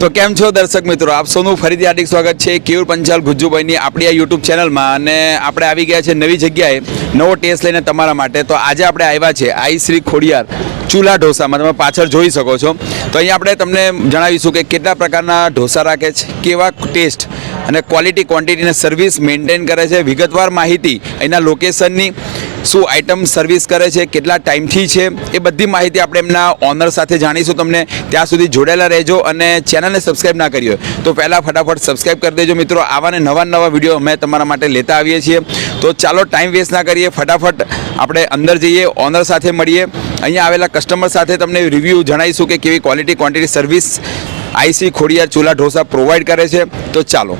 તો કેમ છો દર્શક મિત્રો, આપ સૌનું ફરીથી હાર્દિક સ્વાગત છે કેયુર પંચાલ ગુજ્જુભાઈની આપણી આ યુટ્યુબ ચેનલમાં. અને આપણે આવી ગયા છે નવી જગ્યાએ નવો ટેસ્ટ લઈને તમારા માટે. તો આજે આપણે આવ્યા છે આઈ શ્રી ખોડિયાર ચૂલા ઢોસામાં. તમે પાછળ જોઈ શકો છો. તો અહીંયા આપણે તમને જણાવીશું કે કેટલા પ્રકારના ઢોસા રાખે છે, કેવા ટેસ્ટ અને ક્વોલિટી ક્વોન્ટિટી અને સર્વિસ મેન્ટેન કરે છે, વિગતવાર માહિતી અહીંના લોકેશનની, શું આઇટમ સર્વિસ કરે છે, કેટલા ટાઈમથી છે, એ બધી માહિતી આપણે એમના ઓનર સાથે જાણીશું. તમને ત્યાં સુધી જોડાયેલા રહેજો અને ચેનલને સબસ્ક્રાઈબ ના કરી હોય તો પહેલાં ફટાફટ સબસ્ક્રાઈબ કરી દેજો મિત્રો. આવા ને નવા વિડીયો અમે તમારા માટે લેતા આવીએ છીએ. તો ચાલો ટાઈમ વેસ્ટ ના કરીએ, ફટાફટ આપણે અંદર જઈએ, ઓનર સાથે મળીએ, અહીંયા આવેલા કસ્ટમર સાથે તમને રિવ્યૂ જણાવીશું કે કેવી ક્વોલિટી ક્વોન્ટિટી સર્વિસ આઈ શ્રી ખોડિયાર ચૂલા ઢોસા પ્રોવાઈડ કરે છે. તો ચાલો.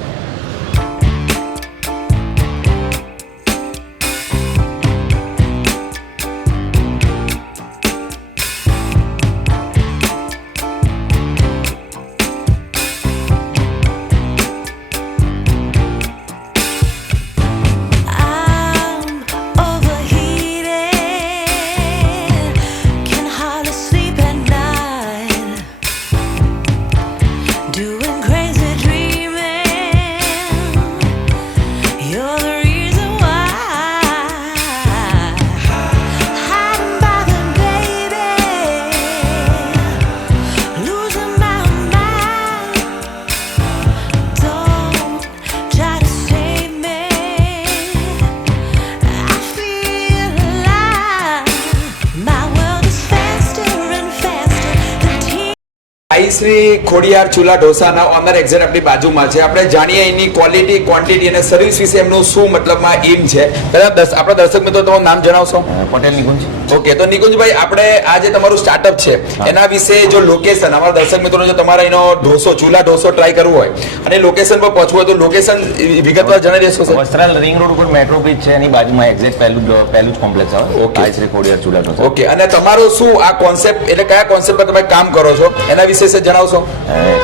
આઈ શ્રી ખોડિયાર ચૂલા ઢોસાના ઓનર એક્ઝેક્ટ આપણી બાજુમાં છે. આપણે જાણીએ એની ક્વોલિટી ક્વોન્ટિટી અને સર્વિસ વિશે એમનું શું મતલબમાં એમ છે. પહેલા આપણા દર્શક મિત્રો તમારું નામ જણાવશો? પટેલ નિકુંજ. ઓકે, તો નિકુંજભાઈ, આપણે આ જે તમારું સ્ટાર્ટઅપ છે એના વિશે જો લોકેશન, અમારા દર્શક મિત્રો જો તમારા એનો ઢોસો ચૂલા ઢોસો ટ્રાય કરવું હોય અને લોકેશન પર પહોંચવું હોય તો લોકેશન વિગતવાર જણાવી દેશો સર? વસ્ત્રાલ રિંગ રોડ ઉપર મેટ્રો બ્રિજ છે, એની બાજુમાં એક્ઝેક્ટ પહેલું જ કોમ્પ્લેક્સ આવે. ઓકે, આઈ શ્રી ખોડિયાર ચૂલા ઢોસા. ઓકે, અને તમારો શું આ કોન્સેપ્ટ, એટલે કયા કોન્સેપ્ટ પર તમે કામ કરો છો એના વિશે જણાવશો?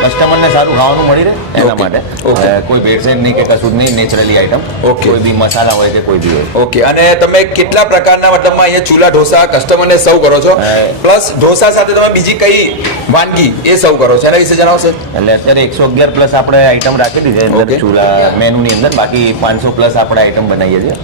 કસ્ટમરને સારું ખાવાનું મળી રહે એના માટે. કોઈ ભેળસેળ નહીં કે કશું જ નહીં, નેચરલી આઈટમ. કોઈ બી મસાલા હોય કે કોઈ બી હોય. ઓકે, અને તમે કેટલા પ્રકારના મતલબમાં અહીંયા ચૂલા ઢોસા કસ્ટમરને સર્વ કરો છો, પ્લસ ઢોસા સાથે તમે બીજી કઈ વાનગી એ સર્વ કરો છો એના વિશે જણાવશો? એટલે અત્યારે 111 પ્લસ આપણે આઈટમ રાખેલી છે અંદર ચૂલા મેનુની અંદર. બાકી 500 પ્લસ આપણે આઈટમ બનાવીએ છીએ.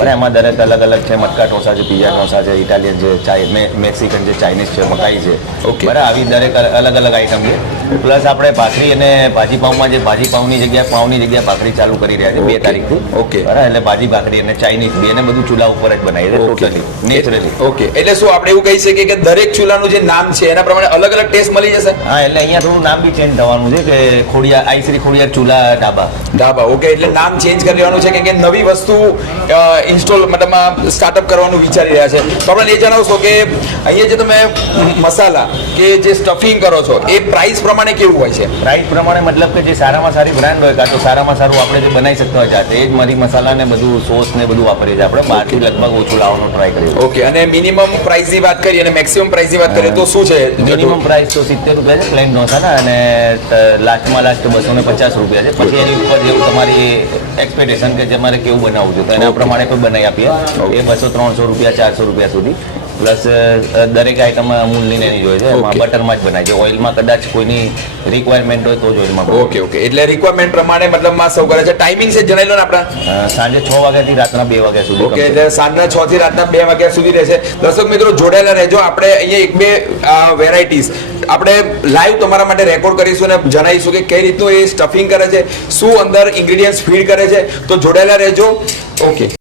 અને એમાં દરેક અલગ અલગ છે. મટકા ઢોસા છે, પીઝા ઢોસા છે, ઇટાલિયન છે, મેક્સિકન છે, ચાઇનીઝ છે, મકાઈ છે. બરાબર, આવી દરેક અલગ અલગ આઈટમ છે. પ્લસ આપણે ભાખરી અને ભાજી પાઉંમાં જે ભાજી પાઉંની જગ્યાએ ભાખરી ચાલુ કરી રહ્યા છે 2 તારીખથી. ઓકે, બરાબર. એટલે ભાજી ભાખરી અને ચાઇનીઝ બેને બધું ચૂલા ઉપર જ બનાવી છે ટોટલી નેચરલી. ઓકે, એટલે શું આપણે એવું કહી શકીએ કે દરેક ચૂલાનું જે નામ છે એના પ્રમાણે અલગ અલગ ટેસ્ટ મળી જશે? હા, એટલે અહીંયા થોડું નામ બી ચેન્જ થવાનું છે કે ખોડિયાર આઈ શ્રી ખોડિયાર ચૂલા ઢાબા. ઓકે, એટલે નામ ચેન્જ કરી લેવાનું છે કે નવી વસ્તુ ઇન્સ્ટોલ મતલબમાં સ્ટાર્ટઅપ કરવાનું વિચારી રહ્યા છે. તો આપણે એ જણાવશો કે અહીંયા જે તમે મસાલા કે જે સ્ટફિંગ કરો છો એ પ્રાઇસ પ્રમાણે કેવું હોય છે? પ્રાઇસ પ્રમાણે મતલબ કે જે સારામાં સારી બ્રાન્ડ હોય કાં તો સારામાં સારું આપણે જે બનાવી શકતા હોય જાતે, એ જ મરી મસાલા ને બધું સોસ ને બધું વાપરીએ છીએ આપણે. બહારથી લગભગ ઓછું લાવવાનો ટ્રાય કરીએ. ઓકે, અને મિનિમમ પ્રાઇસની વાત કરીએ અને મેક્સિમમ પ્રાઇસની વાત કરીએ તો શું છે? મિનિમમ પ્રાઇસ તો 70 રૂપિયા છે પ્લેન ઢોસાના, અને લાસ્ટમાં 250 રૂપિયા છે. પછી એની ઉપર જેવું તમારી એક્સપેક્ટેશન કે તમારે કેવું બનાવવું છે તો એના પ્રમાણે કોઈ બનાવી આપીએ. એ 200-300 રૂપિયા 400 રૂપિયા સુધી. પ્લસ દરેક આઈટમ અમૂલની એની જોઈએ છે, એમાં બટરમાં જ બનાય છે. ઓઇલમાં કદાચ કોઈની રિક્વાયરમેન્ટ હોય તો જ ઓઇલમાં. ઓકે, એટલે રિક્વાયરમેન્ટ પ્રમાણે મતલબમાં સૌ કરે છે. ટાઈમિંગ છે જણાવી લો ને આપણા? સાંજે 6 વાગ્યાથી રાતના 2 વાગ્યા સુધી. ઓકે, એટલે સાંજના 6 થી રાતના 2 વાગ્યા સુધી રહેશે. દર્શક મિત્રો જોડાયેલા રહેજો. આપણે અહીંયા 1-2 વેરાયટીઝ આપણે લાઈવ તમારા માટે રેકોર્ડ કરીશું અને જણાવીશું કે કઈ રીતનું એ સ્ટફિંગ કરે છે, શું અંદર ઇન્ગ્રેડિયન્ટ્સ ફીડ કરે છે. તો જોડાયેલા રહેજો. ઓકે,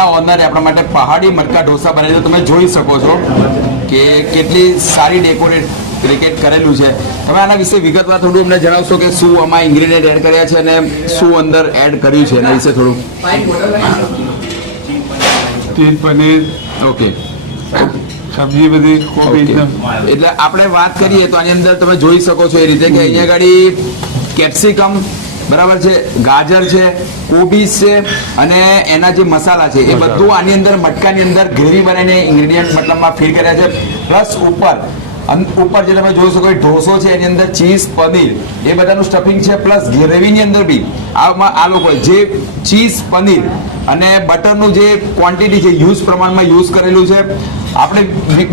એના ઓનરે આપણા માટે પહાડી મટકા ઢોસા બનાવી તો તમે જોઈ શકો છો કે કેટલી સારી ડેકોરેટ કરેલું છે. તમે આના વિશે વિગતવાર થોડું અમને જણાવશો કે શું આમાં ઇન્ગ્રેડિયન્ટ એડ કર્યા છે અને શું અંદર એડ કર્યું છે એના વિશે થોડું. ચીઝ પનીર ઓકે, સબ્જી બધી કોબી એટલે આપણે વાત કરીએ તો આની અંદર તમે જોઈ શકો છો એ રીતે કે અહીંયા ગાડી કેપ્સિકમ બરાબર છે, ગાજર છે, કોબીઝ છે અને એના જે મસાલા છે એ બધું આની અંદર મટકાની અંદર ગ્રેવી બનાવીને ઇન્ગ્રેડિયન્ટ મતલબમાં ફીલ કર્યા છે. પ્લસ ઉપર જે તમે જોઈ શકો ઢોસો છે એની અંદર ચીઝ પનીર એ બધાનું સ્ટફિંગ છે. પ્લસ ગ્રેવીની અંદર બી આ લોકો જે ચીઝ પનીર અને બટરનું જે ક્વોન્ટિટી છે યુઝ પ્રમાણમાં યુઝ કરેલું છે. આપણે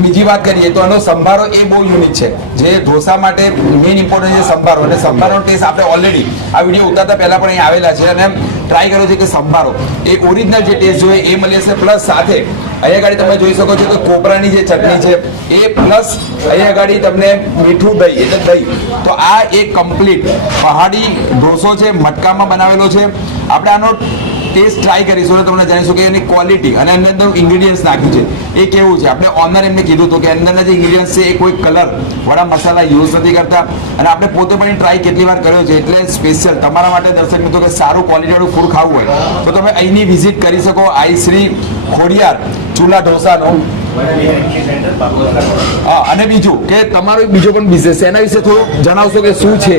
બીજી વાત કરીએ તો આનો સંભારો એ બહુ યુનિક છે. જે ઢોસા માટે મેઇન ઇમ્પોર્ટન્ટ છે સંભારો, અને સંભારોનો ટેસ્ટ આપણે ઓલરેડી આ વિડીયો ઉતારતા પહેલા પણ અહીં આવેલા છે અને ટ્રાય કર્યો છે કે સંભારો એ ઓરિજિનલ જે ટેસ્ટ જોઈએ એ મળી છે. પ્લસ સાથે અહીંયા ગાડી તમે જોઈ શકો છો કે કોપરાની જે ચટણી છે એ, પ્લસ અહીંયા ગાડી તમને મીઠું દહીં એટલે દહીં. તો આ એક કમ્પ્લીટ પહાડી ઢોસો છે, મટકામાં બનાવેલો છે. આપણે આનો ટેસ્ટ ટ્રાય કરીશું અને તમને જાણીશું કે એની ક્વોલિટી અને એની અંદર ઇન્ગ્રેડિયન્ટ્સ નાખ્યું છે એ કેવું છે. આપણે ઓનર એમને કીધું હતું કે અંદરના જે ઇન્ગ્રેડિયન્ટ્સ છે એ કોઈ કલર વાળા મસાલા યુઝ નથી કરતા, અને આપણે પોતે પણ ટ્રાય કેટલી વાર કર્યો છે. એટલે સ્પેશિયલ તમારા માટે દર્શક મિત્રો કે સારું ક્વોલિટીવાળું ફૂડ ખાવું હોય તો તમે અહીંની વિઝિટ કરી શકો. આઈ શ્રી ખોડિયાર ચૂલા ઢોસાનો. હા, અને બીજું કે તમારો બીજો પણ બિઝનેસ છે એના વિશે થોડું જણાવશો કે શું છે.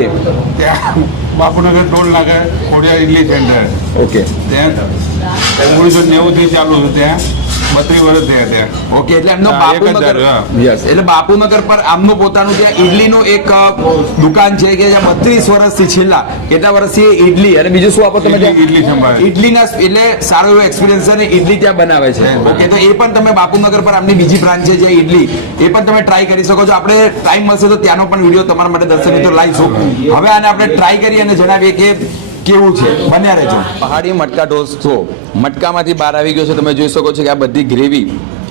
ત્યાં બાપુનગર ટોલ નાકા ખોડિયાર ઇડલી સેન્ટર. ઓકે, ત્યાં 1990 થી ચાલુ છે. ત્યાં 32 વર્ષ થયા ત્યાં. ઓકે, એટલે એમનો હા, બાપુનગર 1000, હા. યસ, એટલે બાપુનગર પર આમનું પોતાનું ત્યાં ઈડલીનું એક દુકાન છે કે જ્યાં 32 વર્ષથી છેલ્લા કેટલા વર્ષથી ઈડલી અને બીજું શું આપો તમે ઈડલી સંભાર. ઈડલીના એટલે સારો એવો એક્સપિરિયન્સ છે અને ઈડલી ત્યાં બનાવે છે. ઓકે, તો એ પણ તમે બાપુનગર પર આમની બીજી બ્રાન્ચ છે જે ઈડલી એ પણ તમે ટ્રાય કરી શકો છો. આપણે ટાઈમ મળશે તો ત્યાંનો પણ વિડીયો તમારા માટે દર્શક મિત્રો લાવીશું. હવે આને આપણે ટ્રાય કરી અને જણાવીએ કે કેવું છે. બન્યા રહેજો. પહાડી મટકા ઢોસો મટકામાંથી બહાર આવી ગયો છે. તમે જોઈ શકો છો કે આ બધી ગ્રેવી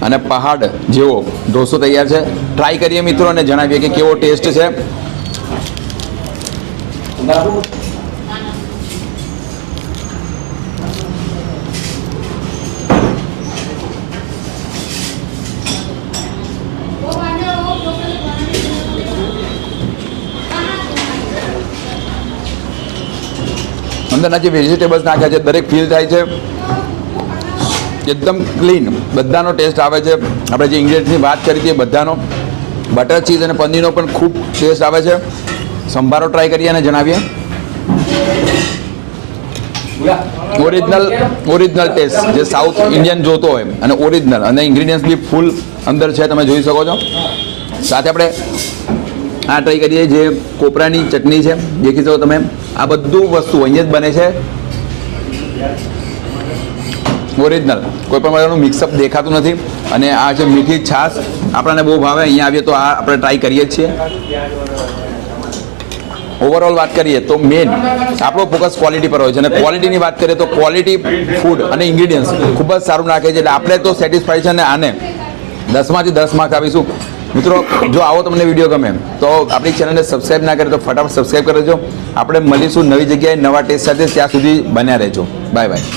અને પહાડ જેવો ઢોસો તૈયાર છે. ટ્રાય કરીએ મિત્રો અને જણાવીએ કે કેવો ટેસ્ટ છે. અંદરના જે વેજીટેબલ્સ નાખ્યા છે દરેક ફીલ થાય છે એકદમ ક્લીન. બધાનો ટેસ્ટ આવે છે. આપણે જે ઇન્ગ્રેડિયન્ટ્સની વાત કરી હતી બધાનો બટર ચીઝ અને પનીરનો પણ ખૂબ ટેસ્ટ આવે છે. સંભારો ટ્રાય કરીએ અને જણાવીએ. ઓરિજિનલ ટેસ્ટ જે સાઉથ ઇન્ડિયન જોતો હોય અને ઓરિજિનલ, અને ઇન્ગ્રેડિયન્ટ્સ બી ફૂલ અંદર છે તમે જોઈ શકો છો. સાથે આપણે આ ટ્રાય કરીએ જે કોપરાની ચટણી છે, દેખી શકો તમે. આ બધું વસ્તુ અહીંયા જ બને છે ઓરિજિનલ, કોઈ પણ પ્રકારનું મિક્સઅપ દેખાતું નથી. અને આ જે મીઠી છાશ આપણને બહુ ભાવે. અહીંયા આવીએ તો આ આપણે ટ્રાય કરીએ જ છીએ. ઓવરઓલ વાત કરીએ તો મેઇન આપણો ફોકસ ક્વોલિટી પર હોય છે, અને ક્વોલિટીની વાત કરીએ તો ક્વોલિટી ફૂડ અને ઇન્ગ્રેડિયન્ટ્સ ખૂબ જ સારું નાખે છે. એટલે આપણે તો સેટિસ્ફાઈડ છે અને આને 10માંથી 10 માર્ક આપીશું. મિત્રો, જો આવો તમને વિડીયો ગમે તો આપણી ચેનલને સબસ્ક્રાઈબ ના કરે તો ફટાફટ સબસ્ક્રાઈબ કરજો. આપણે મળીશું નવી જગ્યાએ નવા ટેસ્ટ સાથે. ત્યાં સુધી બન્યા રહેજો. Bye bye.